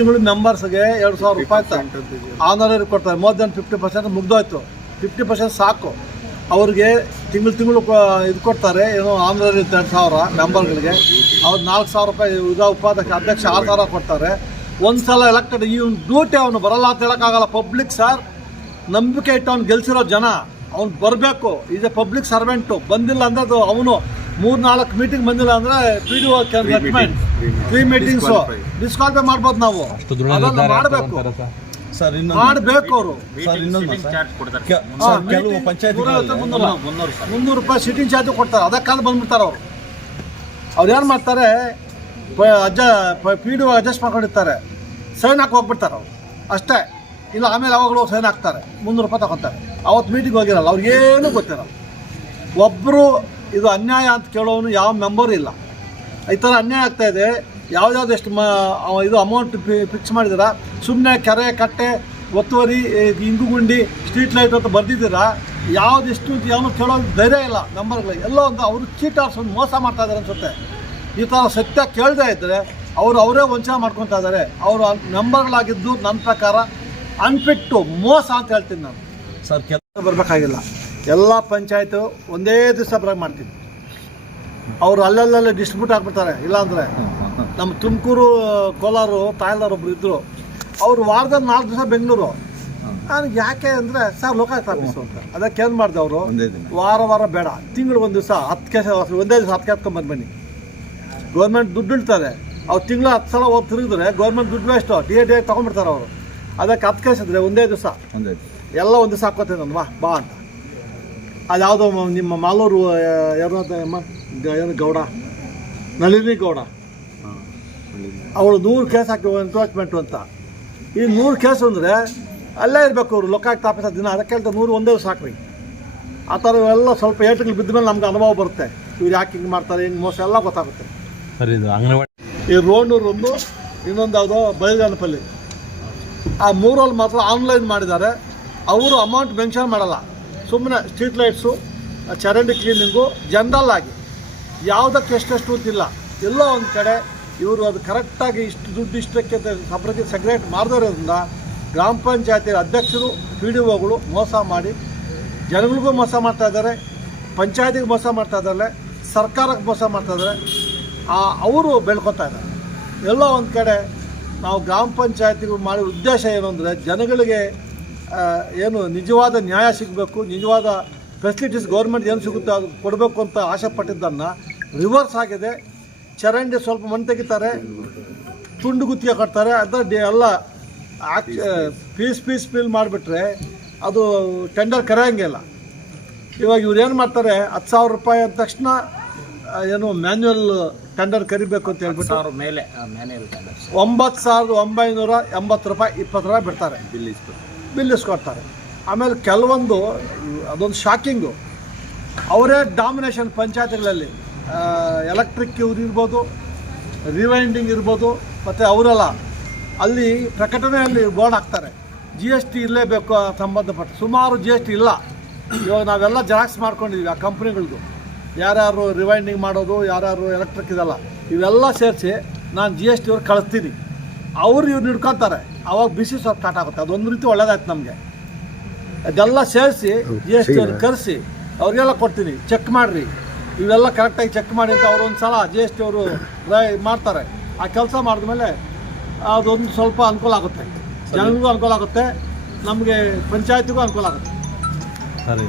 ತಿಂಗಳು ಮೆಂಬರ್ಸ್ಗೆ ಎರಡು ಸಾವಿರ ರೂಪಾಯಿ ಆನರರಿ ಕೊಡ್ತಾರೆ ಮೋರ್ ದೆನ್ ಫಿಫ್ಟಿ ಪರ್ಸೆಂಟ್ ಮುಗ್ದೋಯ್ತು. ಫಿಫ್ಟಿ ಪರ್ಸೆಂಟ್ ಸಾಕು. ಅವ್ರಿಗೆ ತಿಂಗಳು ತಿಂಗಳು ಇದು ಕೊಡ್ತಾರೆ ಏನೋ ಆನರರಿ ಎರಡು ಸಾವಿರ ಮೆಂಬರ್ಗಳಿಗೆ ಅವ್ರು ನಾಲ್ಕು ಸಾವಿರ ರೂಪಾಯಿ ಉದಾ ಉಪಾಧ್ಯಕ್ಷ ಅಧ್ಯಕ್ಷ ಆರು ಸಾವಿರ ಕೊಡ್ತಾರೆ. ಒಂದು ಸಲ ಎಲೆಕ್ಟೆಡ್ ಈ ಡ್ಯೂಟಿ ಅವನು ಬರಲ್ಲ ಅಂತ ಹೇಳೋಕ್ಕಾಗಲ್ಲ. ಪಬ್ಲಿಕ್ ಸರ್ ನಂಬಿಕೆ ಇಟ್ಟು ಅವ್ನು ಗೆಲ್ಸಿರೋ ಜನ ಅವ್ನು ಬರಬೇಕು. ಈಸ್ ಎ ಪಬ್ಲಿಕ್ ಸರ್ವೆಂಟು ಬಂದಿಲ್ಲ ಅಂದ್ರೆ ಅದು ಅವನು ಮೂರು ನಾಲ್ಕು ಮೀಟಿಂಗ್ ಬಂದಿಲ್ಲ ಅಂದರೆ P D O can meetings three meetings disqualify ಮಾಡ್ಬೋದು ನಾವು. ಅದನ್ನ ಮಾಡಬೇಕು. ಸರ್? ಇನ್ನೊಂದು ಮಾಡಬೇಕು ಅವರು. ಸರ್ ಇನ್ನೊಂದು ಸರ್. ಕೆಲವು ಪಂಚಾಯತ್ ಮುನ್ನೂರ ರೂಪಾಯಿ ಸಿಟಿಂಗ್ ಚಾರ್ಜ್ ಕೊಡ್ತಾರೆ. ಅದಕ್ಕಾದ್ರೆ ಬಂದ್ಬಿಡ್ತಾರೆ ಅವರು. ಅವ್ರು ಏನು ಮಾಡ್ತಾರೆ? ಅಜ್ಜ ಪಿ ಡಿ ಅಡ್ಜಸ್ಟ್ ಮಾಡ್ಕೊಂಡಿರ್ತಾರೆ. ಸೈನ್ ಹಾಕಿ ಹೋಗ್ಬಿಡ್ತಾರೆ ಅವ್ರು. ಅಷ್ಟೇ. ಇಲ್ಲ ಆಮೇಲೆ ಅವಾಗಲೂ ಸೈನ್ ಹಾಕ್ತಾರೆ. ಮುನ್ನೂರು ರೂಪಾಯಿ ತಗೊತಾರೆ. ಅವತ್ತು ಮೀಟಿಂಗ್ ಹೋಗಿರಲ್ಲ. ಅವ್ರಿಗೇನು ಗೊತ್ತಿರಲ್ಲ. ಒಬ್ಬರು ಇದು ಅನ್ಯಾಯ ಅಂತ ಕೇಳೋನು ಯಾವ ಮೆಂಬರ್ ಇಲ್ಲ. ಈ ಥರ ಅನ್ಯಾಯ ಆಗ್ತಾ ಇದೆ. ಯಾವ್ದಾವ್ದು ಎಷ್ಟು ಮ ಇದು ಅಮೌಂಟ್ ಫಿಕ್ಸ್ ಮಾಡಿದ್ದೀರಾ ಸುಮ್ಮನೆ ಕೆರೆ ಕಟ್ಟೆ ಒತ್ತುವರಿ ಈ ಇಂಗು ಗುಂಡಿ ಸ್ಟ್ರೀಟ್ ಲೈಟ್ ಅಂತ ಬರ್ದಿದ್ದೀರಾ ಯಾವ್ದು ಎಷ್ಟು ಯಾವನು ಕೇಳೋದು ಧೈರ್ಯ ಇಲ್ಲ ನಂಬರ್ಗಳು ಎಲ್ಲ ಒಂದು ಅವರು ಚೀಟಾರ್ಸ್ ಒಂದು ಮೋಸ ಮಾಡ್ತಾ ಇದ್ದಾರೆ ಅನ್ಸುತ್ತೆ. ಈ ಥರ ಸತ್ಯ ಕೇಳದೇ ಇದ್ದರೆ ಅವರು ಅವರೇ ವಂಚನೆ ಮಾಡ್ಕೊತಾ ಇದ್ದಾರೆ. ಅವರು ನಂಬರ್ಗಳಾಗಿದ್ದು ನನ್ನ ಪ್ರಕಾರ ಅನ್ಫಿಟ್ಟು ಮೋಸ ಅಂತ ಹೇಳ್ತೀನಿ ನಾನು. ಸರ್ ಕೆಲಸ ಬರಬೇಕಾಗಿಲ್ಲ. ಎಲ್ಲ ಪಂಚಾಯತು ಒಂದೇ ದಿವಸ ಬರಾಗ ಮಾಡ್ತೀನಿ ಅವರು ಅಲ್ಲಲ್ಲೇ ಡಿಸ್ಟ್ರಿಬ್ಯೂಟ್ ಆಗ್ಬಿಡ್ತಾರೆ. ಇಲ್ಲಾಂದರೆ ನಮ್ಮ ತುಮಕೂರು ಕೋಲಾರು ತಾಯ್ಲಾರ್ ಒಬ್ರು ಇದ್ದರು ಅವ್ರು ವಾರದಲ್ಲಿ ನಾಲ್ಕು ದಿವಸ ಬೆಂಗಳೂರು. ನನಗೆ ಯಾಕೆ ಅಂದರೆ ಸರ್ ಲೋಕಾಯುಕ್ತ ಆಫೀಸು ಅಂತ. ಅದಕ್ಕೆ ಏನು ಮಾಡಿದೆ ಅವರು? ವಾರ ವಾರ ಬೇಡ. ತಿಂಗಳು ಒಂದು ದಿವಸ ಹತ್ತು ಕೆಸ ಒಂದೇ ದಿವಸ ಹತ್ತು ಕೆತ್ಕೊಂಡ್ ಬನ್ನಿ ಗೌರ್ಮೆಂಟ್ ದುಡ್ಡು ಇಡ್ತಾರೆ. ಅವ್ರು ತಿಂಗಳು ಹತ್ತು ಸಲ ಹೋಗಿ ತಿರುಗಿದ್ರೆ ಗೌರ್ಮೆಂಟ್ ದುಡ್ಡು ವೇಸ್ಟು ಡಿ ಎ ಡಿ ತೊಗೊಂಡ್ಬಿಡ್ತಾರೆ ಅವರು. ಅದಕ್ಕೆ ಹತ್ತು ಕೆಸಿದ್ರೆ ಇದ್ರೆ ಒಂದೇ ದಿವಸ. ಎಲ್ಲ ಒಂದು ದಿವಸ ಹಾಕೋತೇನೆ ನಾನು ಬಾ ಬಾ ಅಂತ. ಅದು ಯಾವುದೋ ಮ- ನಿಮ್ಮ ಮಾಲೂರು ಯಾರು ಅಂತ ಗೌಡ? ನಳಿನಿ ಗೌಡ. ಅವಳು ನೂರು ಕೇಸ್ ಹಾಕಿ ಎನ್ಕ್ರೋಚ್ಮೆಂಟು ಅಂತ. ಈ ನೂರು ಕೇಸ್ ಅಂದರೆ ಅಲ್ಲೇ ಇರಬೇಕು ಅವರು. ಲೊಕ್ಕಾಗಿ ತಾಪಿಸ ದಿನ. ಅದಕ್ಕೆ ಅಂತ ನೂರು ಒಂದೇ ಸಾಕ್ರಿ ಆ ಥರ ಎಲ್ಲ ಸ್ವಲ್ಪ ಏಟುಗಳು ಬಿದ್ದ ಮೇಲೆ ನಮ್ಗೆ ಅನುಭವ ಬರುತ್ತೆ. ಇವ್ರು ಯಾಕೆ ಹಿಂಗೆ ಮಾಡ್ತಾರೆ ಹಿಂಗೆ ಮೋಸ ಎಲ್ಲ ಗೊತ್ತಾಗುತ್ತೆ. ಸರಿ ಇದು ಅಂಗನವಾಡಿ ಈ ಇನ್ನೊಂದು ಯಾವುದೋ ಬೈಲ್ಗಾನಪಲ್ಲಿ ಆ ಮೂರಲ್ಲಿ ಮಾತ್ರ ಆನ್ಲೈನ್ ಮಾಡಿದ್ದಾರೆ. ಅವರು ಅಮೌಂಟ್ ಮೆನ್ಷನ್ ಮಾಡಲ್ಲ. ಸುಮ್ಮನೆ ಸ್ಟ್ರೀಟ್ ಲೈಟ್ಸು ಚರಂಡಿ ಕ್ಲೀನಿಂಗು ಜನರಲ್ ಆಗಿ. ಯಾವುದಕ್ಕೆ ಎಷ್ಟೆಷ್ಟು ಅಂತಿಲ್ಲ ಎಲ್ಲೋ ಒಂದು ಕಡೆ ಇವರು ಅದು ಕರೆಕ್ಟಾಗಿ ಇಷ್ಟು ದುಡ್ಡು ಇಷ್ಟಕ್ಕೆ ಸಪ್ರತಿ ಸೆಕ್ರೆಟ್ ಮಾಡದಿರೋದ್ರಿಂದ ಗ್ರಾಮ ಪಂಚಾಯತಿ ಅಧ್ಯಕ್ಷರು, ಪಿ ಡಿ ಒಗಳು ಮೋಸ ಮಾಡಿ ಜನಗಳಿಗೂ ಮೋಸ ಮಾಡ್ತಾ ಇದ್ದಾರೆ, ಪಂಚಾಯತಿಗೆ ಮೋಸ ಮಾಡ್ತಾ ಇದ್ದಾರೆ ಸರ್ಕಾರಕ್ಕೆ ಮೋಸ ಮಾಡ್ತಾ ಇದ್ದಾರೆ. ಅವರು ಬೆಳ್ಕೊತಾ ಇದ್ದಾರೆ. ಎಲ್ಲ ಒಂದು ಕಡೆ ನಾವು ಗ್ರಾಮ ಪಂಚಾಯತಿಗೂ ಮಾಡಿದ ಉದ್ದೇಶ ಏನು ಅಂದರೆ ಜನಗಳಿಗೆ ಏನು ನಿಜವಾದ ನ್ಯಾಯ ಸಿಗಬೇಕು, ನಿಜವಾದ ಫೆಸಿಲಿಟೀಸ್ ಗೌರ್ಮೆಂಟ್ ಏನು ಸಿಗುತ್ತೋ ಅದು ಕೊಡಬೇಕು ಅಂತ ಆಸೆ ಪಟ್ಟಿದ್ದನ್ನು ರಿವರ್ಸ್ ಆಗಿದೆ. ಚರಂಡಿ ಸ್ವಲ್ಪ ಮಣ್ಣು ತೆಗಿತಾರೆ ತುಂಡು ಗುತ್ತಿಗೆ ಕಟ್ತಾರೆ. ಅದರ ಡೇ ಎಲ್ಲ ಆಕ್ ಪೀಸ್ ಪೀಸ್ ಫೀಲ್ ಮಾಡಿಬಿಟ್ರೆ ಅದು ಟೆಂಡರ್ ಕರೆಯೋಂಗಿಲ್ಲ. ಇವಾಗ ಇವ್ರು ಏನು ಮಾಡ್ತಾರೆ? ಹತ್ತು ಸಾವಿರ ರೂಪಾಯಿ ಅಂದ ತಕ್ಷಣ ಏನು ಮ್ಯಾನ್ಯಲ್ ಟೆಂಡರ್ ಕರಿಬೇಕು ಅಂತ ಹೇಳ್ಬಿಟ್ಟು ಅವ್ರ ಮೇಲೆ ಒಂಬತ್ತು ಸಾವಿರದ ಒಂಬೈನೂರ ಎಂಬತ್ತು ರೂಪಾಯಿ ಇಪ್ಪತ್ತು ರೂಪಾಯಿ ಬಿಡ್ತಾರೆ. ಬಿಲ್ ಬಿಲ್ ಇಸ್ಕೊಡ್ತಾರೆ. ಆಮೇಲೆ ಕೆಲವೊಂದು ಅದೊಂದು ಶಾಕಿಂಗು ಅವರೇ ಡಾಮಿನೇಷನ್ ಪಂಚಾಯತ್ಗಳಲ್ಲಿ. ಎಲೆಕ್ಟ್ರಿಕ್ ಇವ್ರು ಇರ್ಬೋದು ರಿವೈಂಡಿಂಗ್ ಇರ್ಬೋದು ಮತ್ತು ಅವರೆಲ್ಲ ಅಲ್ಲಿ ಪ್ರಕಟಣೆಯಲ್ಲಿ ಬೋರ್ಡ್ ಹಾಕ್ತಾರೆ. ಜಿ ಎಸ್ ಟಿ ಇರಲೇಬೇಕು ಸಂಬಂಧಪಟ್ಟ ಸುಮಾರು ಜಿ ಎಸ್ ಟಿ ಇಲ್ಲ. ಇವಾಗ ನಾವೆಲ್ಲ ಜೆರಾಕ್ಸ್ ಮಾಡ್ಕೊಂಡಿದ್ದೀವಿ ಆ ಕಂಪ್ನಿಗಳದ್ದು ಯಾರ್ಯಾರು ರಿವೈಂಡಿಂಗ್ ಮಾಡೋದು ಯಾರ್ಯಾರು ಎಲೆಕ್ಟ್ರಿಕ್ ಇದೆಲ್ಲ ಇವೆಲ್ಲ ಸೇರಿಸಿ ನಾನು ಜಿ ಎಸ್ ಟಿ ಅವ್ರಿಗೆ ಕಳಿಸ್ತೀನಿ. ಅವ್ರು ಇವ್ರು ಹಿಡ್ಕೊತಾರೆ. ಅವಾಗ ಬಿಸಿ ಸ್ವಲ್ಪ ಸ್ಟಾರ್ಟ್ ಆಗುತ್ತೆ. ಅದೊಂದು ರೀತಿ ಒಳ್ಳೇದಾಯ್ತು ನಮಗೆ. ಅದೆಲ್ಲ ಸೇರಿಸಿ ಜಿ ಎಸ್ ಟಿ ಅವ್ರಿಗೆ ಕರೆಸಿ ಅವ್ರಿಗೆಲ್ಲ ಕೊಡ್ತೀನಿ. ಚೆಕ್ ಮಾಡಿರಿ. ಇವೆಲ್ಲ ಕರೆಕ್ಟಾಗಿ ಚೆಕ್ ಮಾಡಿ ಅಂತ ಅವರು ಒಂದು ಸಲ ಜಿ ಎಸ್ ಟಿ ಅವರು ಮಾಡ್ತಾರೆ. ಆ ಕೆಲಸ ಮಾಡಿದ್ಮೇಲೆ ಅದೊಂದು ಸ್ವಲ್ಪ ಅನುಕೂಲ ಆಗುತ್ತೆ. ಜನರಿಗೂ ಅನುಕೂಲ ಆಗುತ್ತೆ. ನಮಗೆ ಪಂಚಾಯತಿಗೂ ಅನುಕೂಲ ಆಗುತ್ತೆ. ಸರ್.